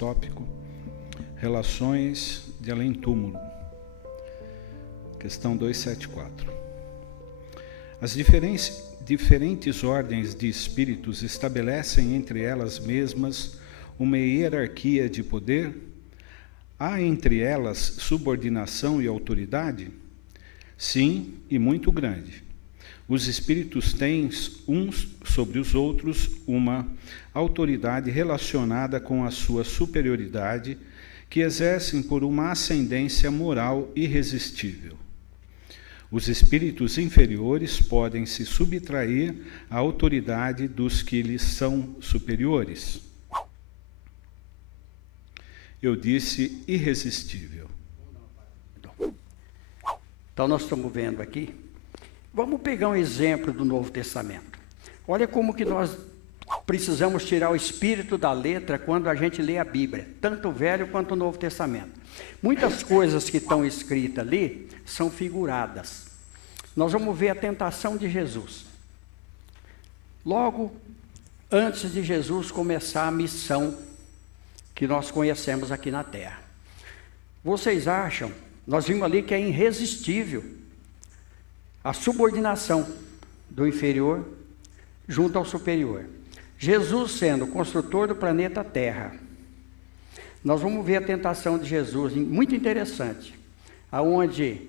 tópico, relações de além-túmulo. Questão 274. As diferentes ordens de espíritos estabelecem entre elas mesmas uma hierarquia de poder? Há entre elas subordinação e autoridade? Sim, e muito grande. Os espíritos têm uns sobre os outros uma autoridade relacionada com a sua superioridade, que exercem por uma ascendência moral irresistível. Os espíritos inferiores podem se subtrair à autoridade dos que lhes são superiores. Eu disse irresistível. Então nós estamos vendo aqui. Vamos pegar um exemplo do Novo Testamento. Olha como que nós precisamos tirar o espírito da letra quando a gente lê a Bíblia, tanto o Velho quanto o Novo Testamento. Muitas coisas que estão escritas ali são figuradas. Nós vamos ver a tentação de Jesus. Logo antes de Jesus começar a missão que nós conhecemos aqui na Terra. Vocês acham, nós vimos ali que é irresistível a subordinação do inferior junto ao superior. Jesus sendo o construtor do planeta Terra. Nós vamos ver a tentação de Jesus, muito interessante, aonde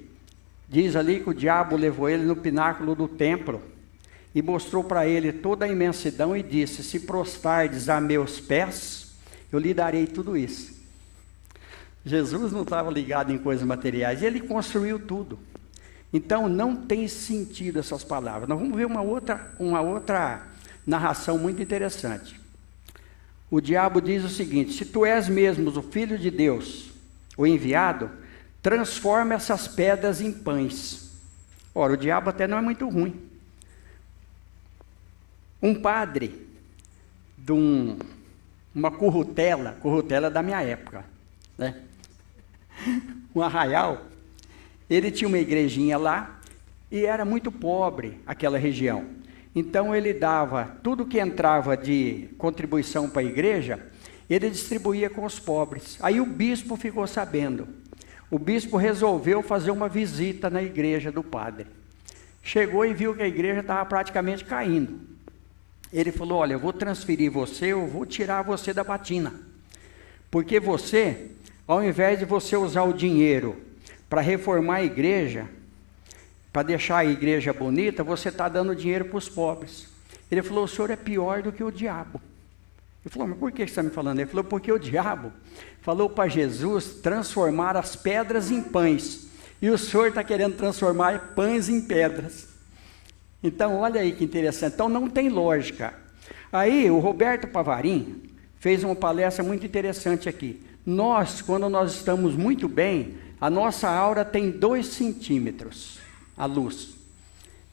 diz ali que o diabo levou ele no pináculo do templo e mostrou para ele toda a imensidão e disse: se prostardes a meus pés, eu lhe darei tudo isso. Jesus não estava ligado em coisas materiais, ele construiu tudo. Então não tem sentido essas palavras. Nós vamos ver uma outra narração muito interessante. O diabo diz o seguinte: se tu és mesmo o Filho de Deus, o enviado, transforma essas pedras em pães. Ora, o diabo até não é muito ruim. Um padre de uma currutela da minha época, né? Um arraial, ele tinha uma igrejinha lá e era muito pobre aquela região. Então ele dava tudo que entrava de contribuição para a igreja, ele distribuía com os pobres. Aí o bispo ficou sabendo. O bispo resolveu fazer uma visita na igreja do padre. Chegou e viu que a igreja estava praticamente caindo. Ele falou: olha, eu vou transferir você, eu vou tirar você da batina. Porque você, ao invés de você usar o dinheiro para reformar a igreja, para deixar a igreja bonita, você está dando dinheiro para os pobres. Ele falou: o senhor é pior do que o diabo. Ele falou: mas por que você está me falando? Ele falou: porque o diabo falou para Jesus transformar as pedras em pães, e o senhor está querendo transformar pães em pedras. Então, olha aí que interessante. Então, não tem lógica. Aí, o Roberto Pavarim fez uma palestra muito interessante aqui. Nós, quando nós estamos muito bem, a nossa aura tem 2 centímetros, a luz.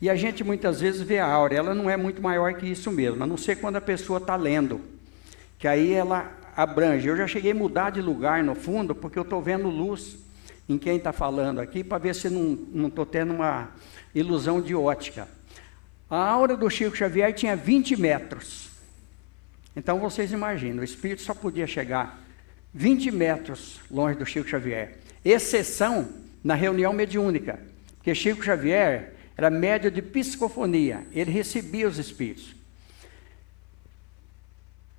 E a gente muitas vezes vê a aura, ela não é muito maior que isso mesmo, a não ser quando a pessoa está lendo, que aí ela abrange. Eu já cheguei a mudar de lugar no fundo, porque eu estou vendo luz em quem está falando aqui, para ver se não estou tendo uma ilusão de ótica. A aura do Chico Xavier tinha 20 metros. Então vocês imaginam, o espírito só podia chegar 20 metros longe do Chico Xavier. Exceção na reunião mediúnica, porque Chico Xavier era médium de psicofonia, ele recebia os espíritos.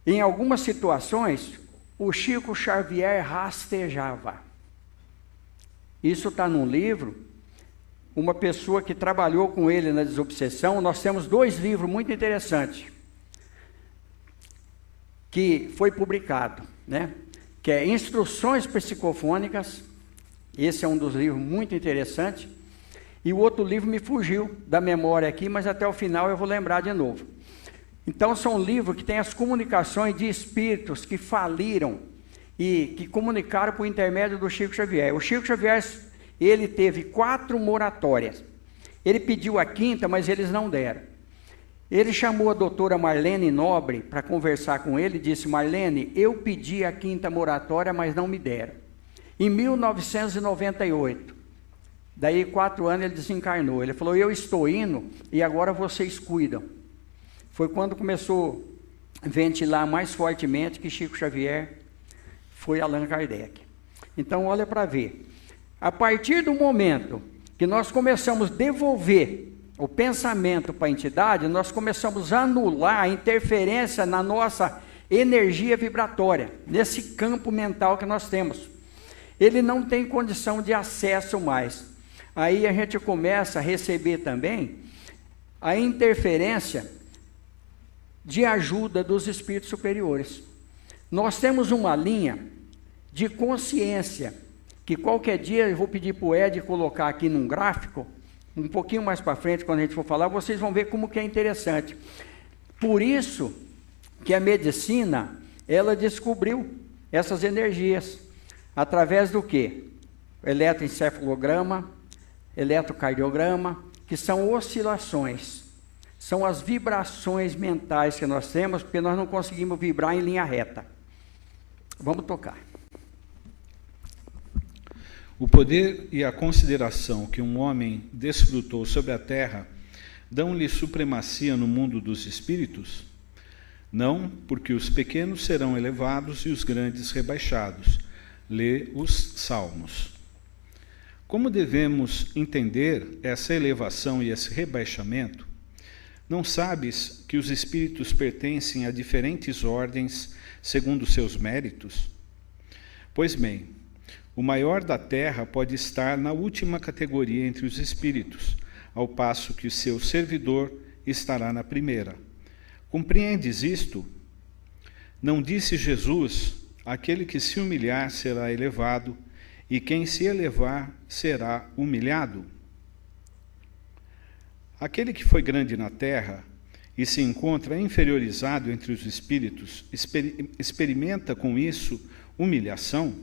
Em algumas situações, o Chico Xavier rastejava. Isso está num livro, uma pessoa que trabalhou com ele na desobsessão. Nós temos 2 livros muito interessantes, que foi publicado, né? Que é Instruções Psicofônicas. Esse é um dos livros muito interessantes. E o outro livro me fugiu da memória aqui, mas até o final eu vou lembrar de novo. Então, são livros que têm as comunicações de espíritos que faliram e que comunicaram por intermédio do Chico Xavier. O Chico Xavier, ele teve 4 moratórias. Ele pediu a 5ª, mas eles não deram. Ele chamou a doutora Marlene Nobre para conversar com ele e disse: Marlene, eu pedi a 5ª moratória, mas não me deram. Em 1998, daí 4 anos ele desencarnou. Ele falou: eu estou indo e agora vocês cuidam. Foi quando começou a ventilar mais fortemente que Chico Xavier foi Allan Kardec. Então, olha para ver. A partir do momento que nós começamos a devolver o pensamento para a entidade, nós começamos a anular a interferência na nossa energia vibratória, nesse campo mental que nós temos. Ele não tem condição de acesso mais. Aí a gente começa a receber também a interferência de ajuda dos espíritos superiores. Nós temos uma linha de consciência, que qualquer dia eu vou pedir para o Ed colocar aqui num gráfico, um pouquinho mais para frente, quando a gente for falar, vocês vão ver como que é interessante. Por isso que a medicina, ela descobriu essas energias, através do quê? Eletroencefalograma, eletrocardiograma, que são oscilações, são as vibrações mentais que nós temos, porque nós não conseguimos vibrar em linha reta. Vamos tocar. O poder e a consideração que um homem desfrutou sobre a terra dão-lhe supremacia no mundo dos espíritos? Não, porque os pequenos serão elevados e os grandes rebaixados. Lê os Salmos. Como devemos entender essa elevação e esse rebaixamento? Não sabes que os espíritos pertencem a diferentes ordens segundo seus méritos? Pois bem, o maior da terra pode estar na última categoria entre os espíritos, ao passo que o seu servidor estará na primeira. Compreendes isto? Não disse Jesus: aquele que se humilhar será elevado, e quem se elevar será humilhado? Aquele que foi grande na terra e se encontra inferiorizado entre os espíritos, experimenta com isso humilhação,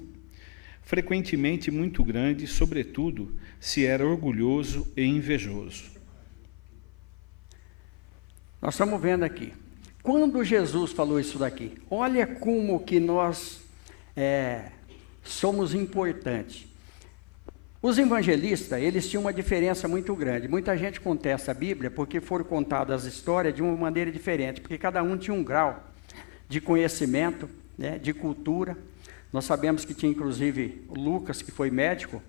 frequentemente muito grande, sobretudo se era orgulhoso e invejoso. Nós estamos vendo aqui. Quando Jesus falou isso daqui, olha como que nós somos importantes. Os evangelistas, eles tinham uma diferença muito grande. Muita gente contesta a Bíblia porque foram contadas as histórias de uma maneira diferente, porque cada um tinha um grau de conhecimento, né, de cultura. Nós sabemos que tinha inclusive o Lucas, que foi médico,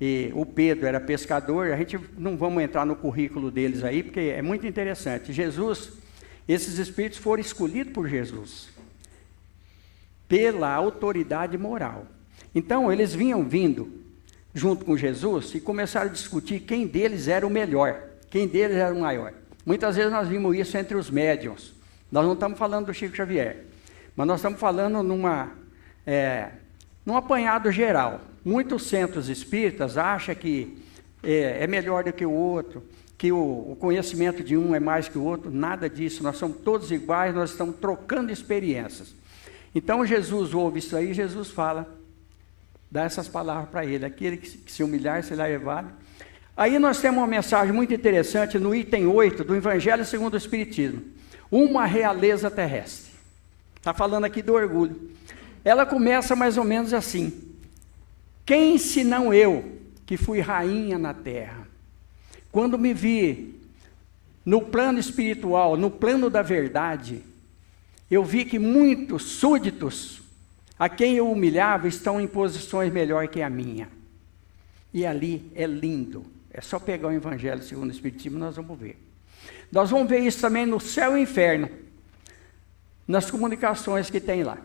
e o Pedro era pescador. A gente não vamos entrar no currículo deles aí, porque é muito interessante. Jesus, esses espíritos foram escolhidos por Jesus, pela autoridade moral. Então, eles vinham vindo junto com Jesus e começaram a discutir quem deles era o melhor, quem deles era o maior. Muitas vezes nós vimos isso entre os médiuns. Nós não estamos falando do Chico Xavier, mas nós estamos falando num apanhado geral. Muitos centros espíritas acham que é melhor do que o outro, que o conhecimento de um é mais que o outro. Nada disso, nós somos todos iguais, nós estamos trocando experiências. Então Jesus ouve isso aí, Jesus fala, dá essas palavras para ele: aquele que se humilhar será elevado. Aí nós temos uma mensagem muito interessante no item 8 do Evangelho segundo o Espiritismo: uma realeza terrestre. Está falando aqui do orgulho. Ela começa mais ou menos assim: quem senão eu, que fui rainha na terra, quando me vi no plano espiritual, no plano da verdade, eu vi que muitos súditos a quem eu humilhava estão em posições melhor que a minha. E ali é lindo. É só pegar o Evangelho segundo o Espiritismo, nós vamos ver. Nós vamos ver isso também no céu e inferno, nas comunicações que tem lá.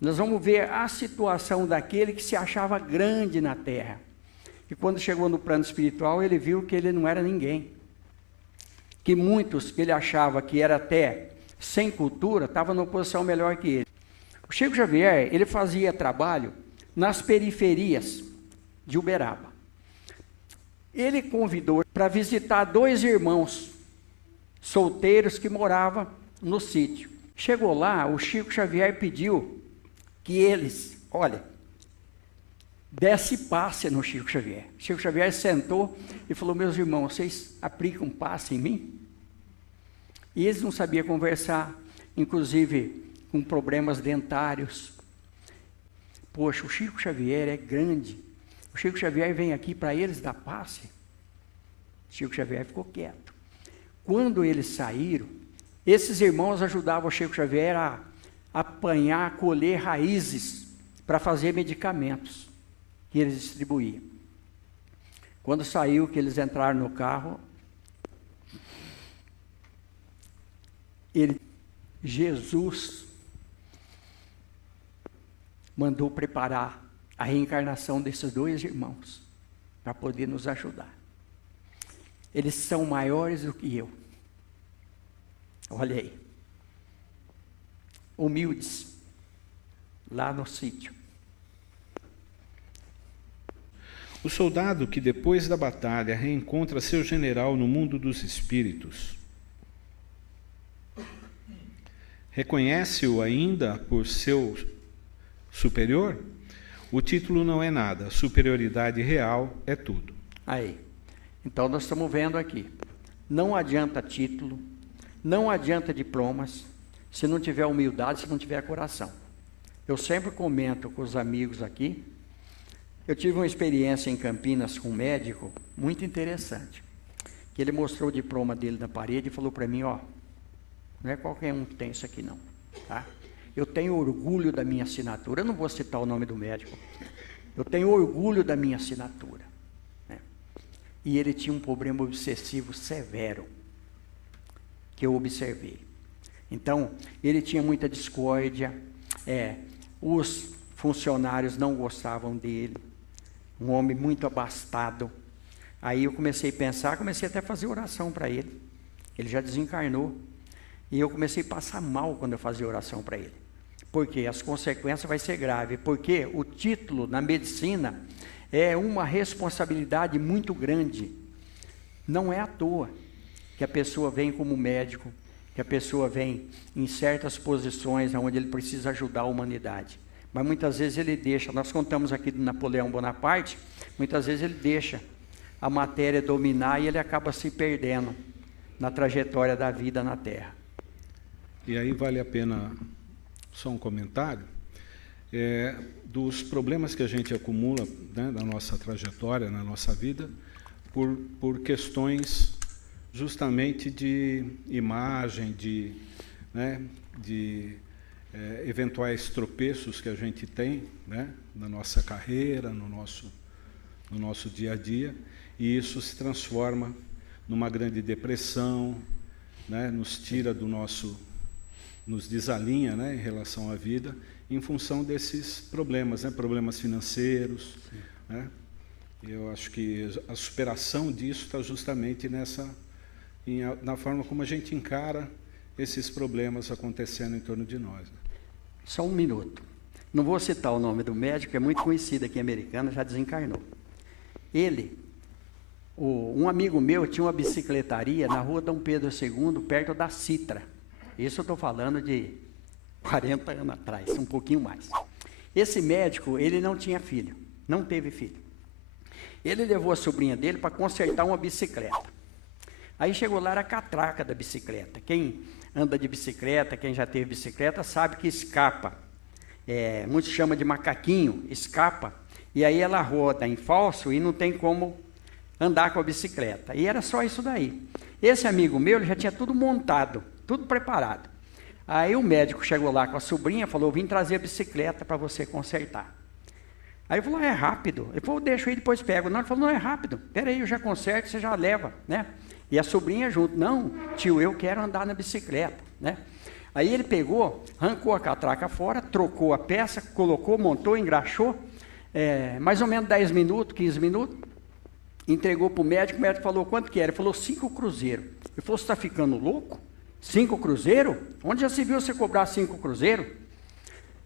Nós vamos ver a situação daquele que se achava grande na terra. E quando chegou no plano espiritual, ele viu que ele não era ninguém. Que muitos que ele achava que era até sem cultura, estavam numa posição melhor que ele. O Chico Xavier, ele fazia trabalho nas periferias de Uberaba. Ele convidou para visitar 2 irmãos solteiros que moravam no sítio. Chegou lá, o Chico Xavier pediu que eles, desse passe no Chico Xavier. Chico Xavier sentou e falou: meus irmãos, vocês aplicam passe em mim? E eles não sabiam conversar, inclusive com problemas dentários. Poxa, o Chico Xavier é grande. O Chico Xavier vem aqui para eles dar passe. O Chico Xavier ficou quieto. Quando eles saíram, esses irmãos ajudavam o Chico Xavier a apanhar, a colher raízes para fazer medicamentos que eles distribuíam. Quando saiu, que eles entraram no carro, Jesus mandou preparar a reencarnação desses dois irmãos para poder nos ajudar. Eles são maiores do que eu. Olha aí. Humildes, lá no sítio. O soldado que depois da batalha reencontra seu general no mundo dos espíritos, reconhece-o ainda por seu superior? O título não é nada, a superioridade real é tudo. Aí, então nós estamos vendo aqui, não adianta título, não adianta diplomas, se não tiver humildade, se não tiver coração. Eu sempre comento com os amigos aqui, eu tive uma experiência em Campinas com um médico muito interessante, que ele mostrou o diploma dele na parede e falou para mim, ó, não é qualquer um que tem isso aqui não, tá? Eu tenho orgulho da minha assinatura, eu não vou citar o nome do médico, eu tenho orgulho da minha assinatura, né? E ele tinha um problema obsessivo severo, que eu observei. Então, ele tinha muita discórdia, os funcionários não gostavam dele, um homem muito abastado. Aí eu comecei a pensar, comecei até a fazer oração para ele. Ele já desencarnou. E eu comecei a passar mal quando eu fazia oração para ele. Porque as consequências vão ser graves. Porque o título na medicina é uma responsabilidade muito grande. Não é à toa que a pessoa vem como médico, que a pessoa vem em certas posições onde ele precisa ajudar a humanidade. Mas muitas vezes ele deixa, nós contamos aqui do Napoleão Bonaparte, muitas vezes ele deixa a matéria dominar e ele acaba se perdendo na trajetória da vida na Terra. E aí vale a pena só um comentário, dos problemas que a gente acumula, né, na nossa trajetória, na nossa vida, por questões justamente de imagem, de eventuais tropeços que a gente tem, né, na nossa carreira, no nosso dia a dia, e isso se transforma numa grande depressão, né, nos tira do nosso, nos desalinha, né, em relação à vida, em função desses problemas, né, problemas financeiros, né. Eu acho que a superação disso está justamente na forma como a gente encara esses problemas acontecendo em torno de nós. Só um minuto. Não vou citar o nome do médico, é muito conhecido aqui em Americana, já desencarnou. Um amigo meu tinha uma bicicletaria na rua Dom Pedro II, perto da Citra. Isso eu estou falando de 40 anos atrás, um pouquinho mais. Esse médico, ele não tinha filho, não teve filho. Ele levou a sobrinha dele para consertar uma bicicleta. Aí chegou lá, era a catraca da bicicleta. Quem anda de bicicleta, quem já teve bicicleta, sabe que escapa. Muitos chamam de macaquinho, escapa. E aí ela roda em falso e não tem como andar com a bicicleta. E era só isso daí. Esse amigo meu, ele já tinha tudo montado, tudo preparado. Aí o médico chegou lá com a sobrinha e falou, vim trazer a bicicleta para você consertar. Aí ele falou, é rápido. Ele falou, deixa aí, depois pego. Não, ele falou, não, é rápido. Espera aí, eu já conserto, você já leva, né? E a sobrinha junto. Não, tio, eu quero andar na bicicleta, né? Aí ele pegou, arrancou a catraca fora, trocou a peça, colocou, montou, engraxou, mais ou menos 10 minutos, 15 minutos, entregou para o médico falou, quanto que era? Ele falou, 5 cruzeiros. Ele falou, você está ficando louco? 5 cruzeiros? Onde já se viu você cobrar 5 cruzeiros?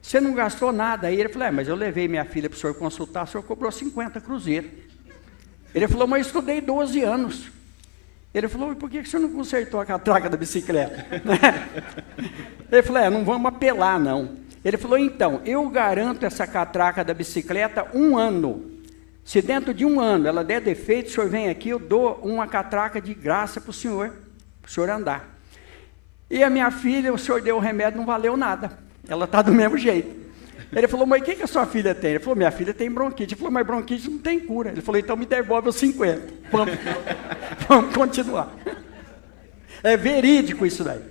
Você não gastou nada. Aí ele falou, mas eu levei minha filha para o senhor consultar, o senhor cobrou 50 cruzeiros. Ele falou, mas eu estudei 12 anos. Ele falou, e por que o senhor não consertou a catraca da bicicleta? Ele falou, não vamos apelar, não. Ele falou, então, eu garanto essa catraca da bicicleta 1 ano. Se dentro de 1 ano ela der defeito, o senhor vem aqui, eu dou uma catraca de graça para o senhor andar. E a minha filha, o senhor deu o remédio, não valeu nada. Ela está do mesmo jeito. Ele falou, mas o que a sua filha tem? Ele falou, minha filha tem bronquite. Ele falou, mas bronquite não tem cura. Ele falou, então me devolve os 50. Vamos continuar. É verídico isso daí.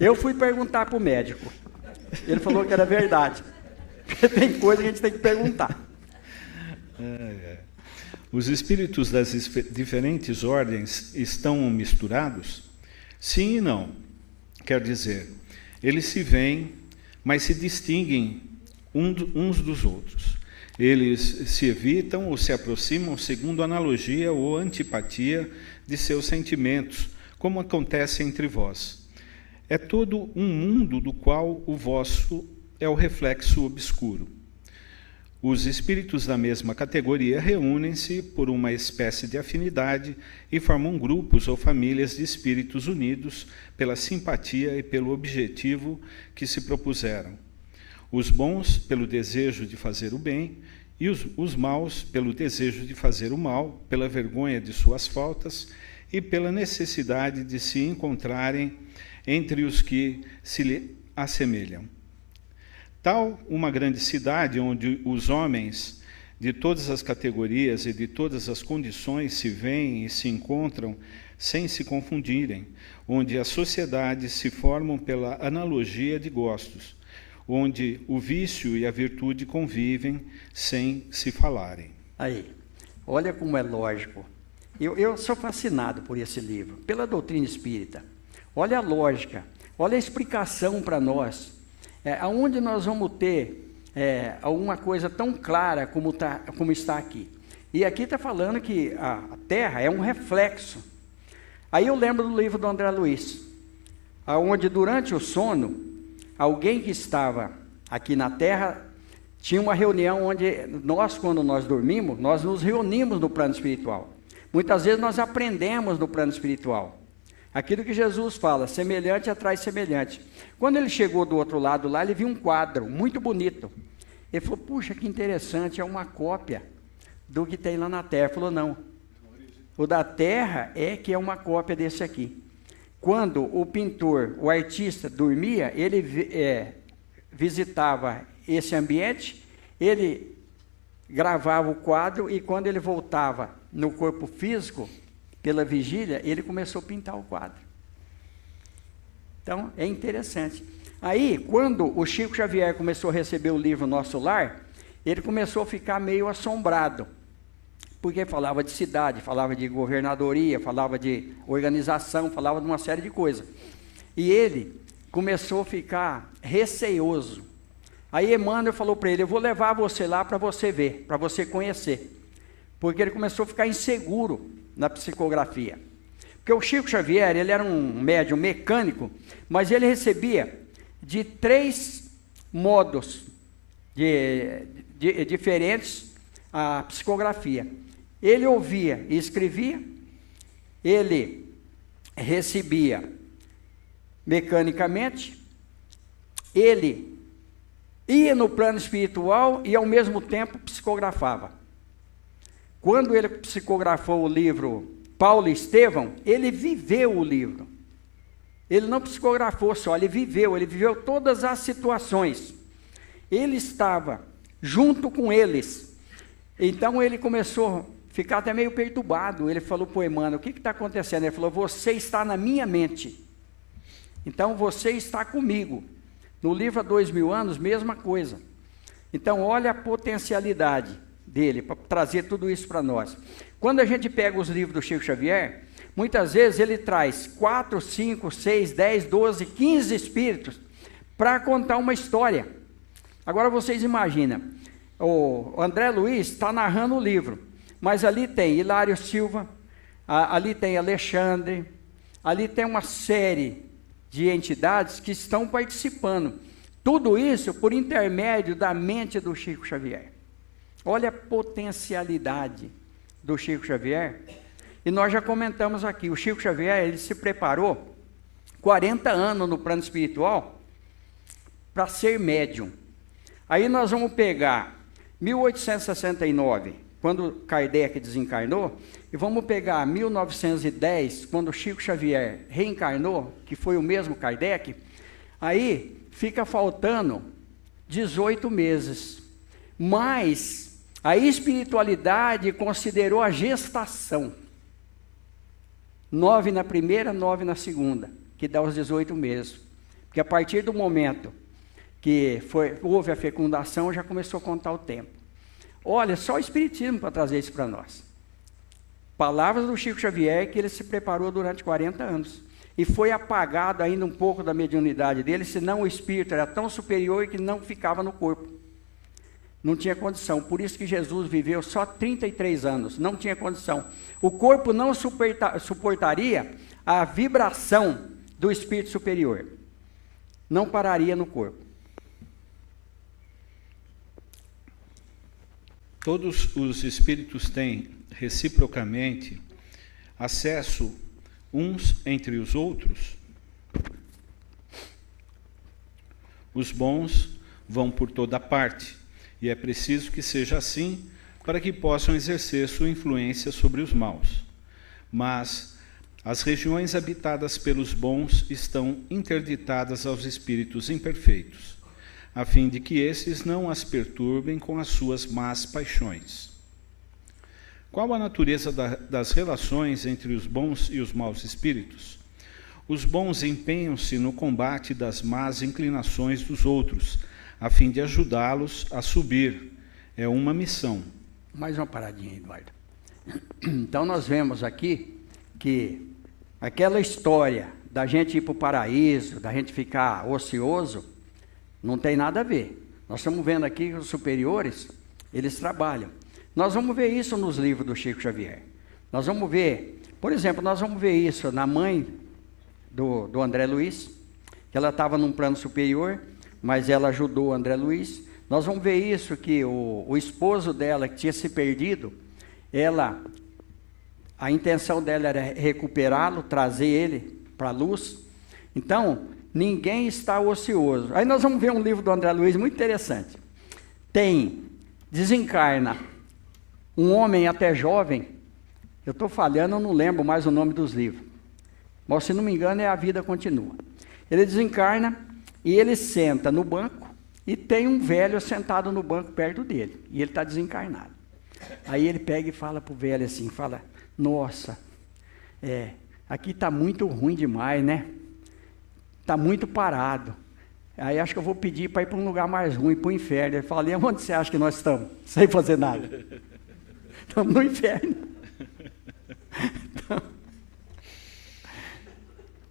Eu fui perguntar para o médico. Ele falou que era verdade. Porque tem coisa que a gente tem que perguntar. Os espíritos das diferentes ordens estão misturados? Sim e não. Quer dizer, eles se veem, mas se distinguem uns dos outros. Eles se evitam ou se aproximam segundo analogia ou antipatia de seus sentimentos, como acontece entre vós. É todo um mundo do qual o vosso é o reflexo obscuro. Os espíritos da mesma categoria reúnem-se por uma espécie de afinidade e formam grupos ou famílias de espíritos unidos pela simpatia e pelo objetivo que se propuseram. Os bons pelo desejo de fazer o bem e os maus pelo desejo de fazer o mal, pela vergonha de suas faltas e pela necessidade de se encontrarem entre os que se lhe assemelham. Tal uma grande cidade onde os homens de todas as categorias e de todas as condições se veem e se encontram sem se confundirem, onde as sociedades se formam pela analogia de gostos, onde o vício e a virtude convivem sem se falarem. Aí, olha como é lógico. Eu sou fascinado por esse livro, pela doutrina espírita. Olha a lógica, olha a explicação para nós. Aonde nós vamos ter alguma coisa tão clara como está aqui. E aqui está falando que a Terra é um reflexo. Aí eu lembro do livro do André Luiz, onde durante o sono, alguém que estava aqui na Terra tinha uma reunião onde nós, quando nós dormimos, nós nos reunimos no plano espiritual. Muitas vezes nós aprendemos no plano espiritual. Aquilo que Jesus fala, semelhante atrai semelhante. Quando ele chegou do outro lado lá, ele viu um quadro muito bonito. Ele falou, puxa, que interessante, é uma cópia do que tem lá na Terra. Ele falou, não, o da Terra é que é uma cópia desse aqui. Quando o pintor, o artista dormia, ele visitava esse ambiente, ele gravava o quadro e quando ele voltava no corpo físico, pela vigília, ele começou a pintar o quadro. Então, é interessante. Aí, quando o Chico Xavier começou a receber o livro Nosso Lar, ele começou a ficar meio assombrado, porque falava de cidade, falava de governadoria, falava de organização, falava de uma série de coisas. E ele começou a ficar receoso. Aí Emmanuel falou para ele, eu vou levar você lá para você ver, para você conhecer. Porque ele começou a ficar inseguro na psicografia. Porque o Chico Xavier, ele era um médium mecânico, mas ele recebia de 3 modos diferentes a psicografia. Ele ouvia e escrevia, ele recebia mecanicamente, ele ia no plano espiritual e ao mesmo tempo psicografava. Quando ele psicografou o livro Paulo e Estevão, ele viveu o livro. Ele não psicografou só, ele viveu todas as situações. Ele estava junto com eles. Então ele começou a ficar até meio perturbado. Ele falou para o Emmanuel, o que está acontecendo? Ele falou, você está na minha mente. Então você está comigo. No livro Há 2000 anos, mesma coisa. Então olha a potencialidade dele, para trazer tudo isso para nós. Quando a gente pega os livros do Chico Xavier, muitas vezes ele traz 4, 5, 6, 10, 12, 15 espíritos para contar uma história. Agora vocês imaginam, o André Luiz está narrando o livro, mas ali tem Hilário Silva, ali tem Alexandre, ali tem uma série de entidades que estão participando. Tudo isso por intermédio da mente do Chico Xavier. Olha a potencialidade do Chico Xavier. E nós já comentamos aqui, o Chico Xavier, ele se preparou 40 anos no plano espiritual para ser médium. Aí nós vamos pegar 1869, quando Kardec desencarnou, e vamos pegar 1910, quando Chico Xavier reencarnou, que foi o mesmo Kardec, aí fica faltando 18 meses. Mas a espiritualidade considerou a gestação. 9 na primeira, 9 na segunda, que dá os 18 meses. Porque a partir do momento que houve a fecundação, já começou a contar o tempo. Olha, só o Espiritismo para trazer isso para nós. Palavras do Chico Xavier, que ele se preparou durante 40 anos. E foi apagado ainda um pouco da mediunidade dele, senão o espírito era tão superior que não ficava no corpo. Não tinha condição. Por isso que Jesus viveu só 33 anos. Não tinha condição. O corpo não suportaria a vibração do espírito superior. Não pararia no corpo. Todos os espíritos têm reciprocamente acesso uns entre os outros. Os bons vão por toda parte, e é preciso que seja assim para que possam exercer sua influência sobre os maus. Mas as regiões habitadas pelos bons estão interditadas aos espíritos imperfeitos, a fim de que esses não as perturbem com as suas más paixões. Qual a natureza das relações entre os bons e os maus espíritos? Os bons empenham-se no combate das más inclinações dos outros, a fim de ajudá-los a subir. É uma missão. Mais uma paradinha, Eduardo. Então, nós vemos aqui que aquela história da gente ir para o paraíso, da gente ficar ocioso, não tem nada a ver. Nós estamos vendo aqui que os superiores, eles trabalham. Nós vamos ver isso nos livros do Chico Xavier. Nós vamos ver, por exemplo, nós vamos ver isso na mãe do André Luiz, que ela estava num plano superior, mas ela ajudou o André Luiz. Nós vamos ver isso, que o esposo dela, que tinha se perdido, a intenção dela era recuperá-lo, trazer ele para a luz. Então, ninguém está ocioso. Aí nós vamos ver um livro do André Luiz muito interessante. Desencarna um homem até jovem, eu estou falhando, eu não lembro mais o nome dos livros, mas se não me engano é A Vida Continua. Ele desencarna e ele senta no banco e tem um velho sentado no banco perto dele, e ele está desencarnado. Aí ele pega e fala para o velho assim, nossa, aqui está muito ruim demais, né? Está muito parado. Aí acho que eu vou pedir para ir para um lugar mais ruim, para o inferno. Ele fala, e onde você acha que nós estamos? Sem fazer nada. Estamos no inferno. Então,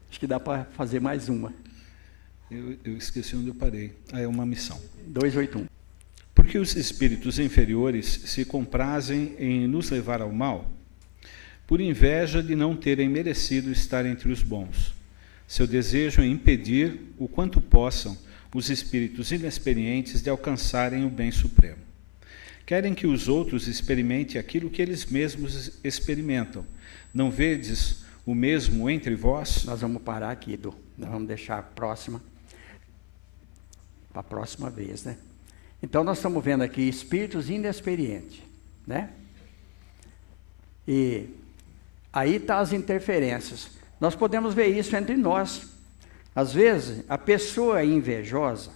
acho que dá para fazer mais uma. Eu esqueci onde eu parei. É uma missão. 281. Porque os espíritos inferiores se comprazem em nos levar ao mal, por inveja de não terem merecido estar entre os bons. Seu desejo é impedir, o quanto possam, os espíritos inexperientes de alcançarem o bem supremo. Querem que os outros experimentem aquilo que eles mesmos experimentam. Não vedes o mesmo entre vós? Nós vamos parar aqui, Edu. Nós vamos deixar para a próxima vez, né? Então, nós estamos vendo aqui espíritos inexperientes, né? E aí estão as interferências. Nós podemos ver isso entre nós. Às vezes, a pessoa invejosa,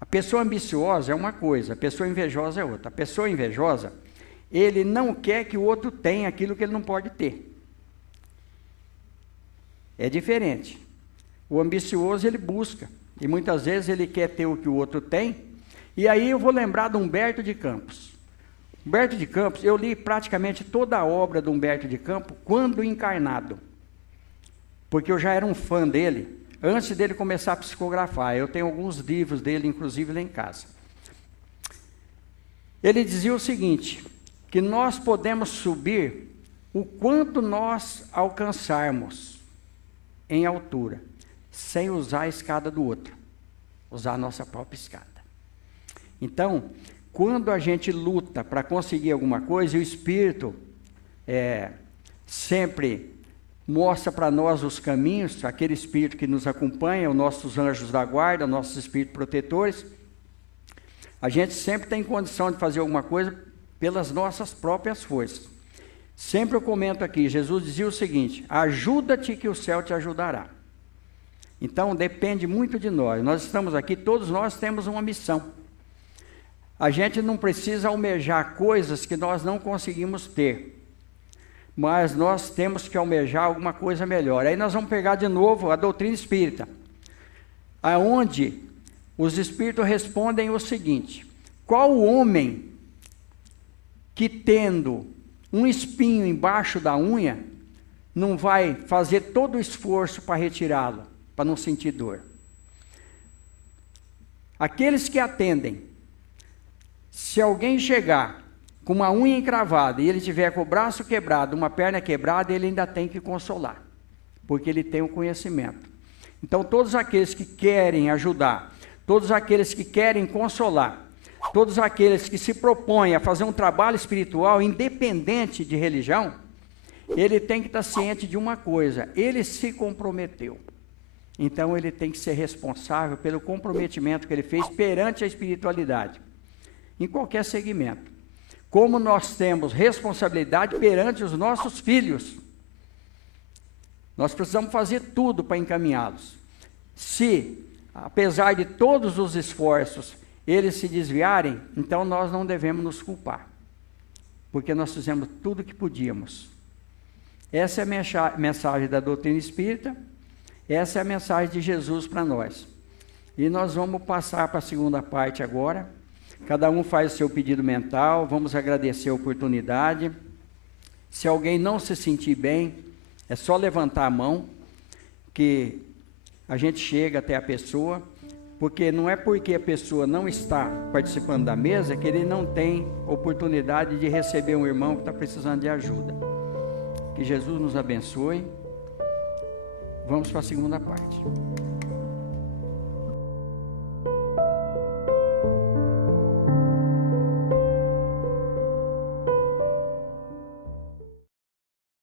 a pessoa ambiciosa é uma coisa, a pessoa invejosa é outra. A pessoa invejosa, ele não quer que o outro tenha aquilo que ele não pode ter. É diferente. O ambicioso, ele busca, e muitas vezes ele quer ter o que o outro tem. E aí eu vou lembrar de Humberto de Campos. Humberto de Campos, eu li praticamente toda a obra de Humberto de Campos quando encarnado, porque eu já era um fã dele, antes dele começar a psicografar. Eu tenho alguns livros dele, inclusive, lá em casa. Ele dizia o seguinte, que nós podemos subir o quanto nós alcançarmos em altura, sem usar a escada do outro, usar a nossa própria escada. Então, quando a gente luta para conseguir alguma coisa, e o Espírito sempre mostra para nós os caminhos, aquele Espírito que nos acompanha, os nossos anjos da guarda, nossos Espíritos protetores, a gente sempre tem condição de fazer alguma coisa pelas nossas próprias forças. Sempre eu comento aqui, Jesus dizia o seguinte, ajuda-te que o céu te ajudará. Então, depende muito de nós. Nós estamos aqui, todos nós temos uma missão. A gente não precisa almejar coisas que nós não conseguimos ter, mas nós temos que almejar alguma coisa melhor. Aí nós vamos pegar de novo a doutrina espírita, aonde os espíritos respondem o seguinte: qual o homem que, tendo um espinho embaixo da unha, não vai fazer todo o esforço para retirá-lo, para não sentir dor? Aqueles que atendem, se alguém chegar com uma unha encravada e ele tiver com o braço quebrado, uma perna quebrada, ele ainda tem que consolar, porque ele tem o conhecimento. Então, todos aqueles que querem ajudar, todos aqueles que querem consolar, todos aqueles que se propõem a fazer um trabalho espiritual, independente de religião, ele tem que estar ciente de uma coisa: ele se comprometeu. Então, ele tem que ser responsável pelo comprometimento que ele fez perante a espiritualidade, em qualquer segmento. Como nós temos responsabilidade perante os nossos filhos, nós precisamos fazer tudo para encaminhá-los. Se, apesar de todos os esforços, eles se desviarem, então nós não devemos nos culpar, porque nós fizemos tudo o que podíamos. Essa é a mensagem da doutrina espírita, essa é a mensagem de Jesus para nós. E nós vamos passar para a segunda parte agora. Cada um faz o seu pedido mental, vamos agradecer a oportunidade. Se alguém não se sentir bem, é só levantar a mão, que a gente chega até a pessoa, porque não é porque a pessoa não está participando da mesa que ele não tem oportunidade de receber um irmão que está precisando de ajuda. Que Jesus nos abençoe. Vamos para a segunda parte.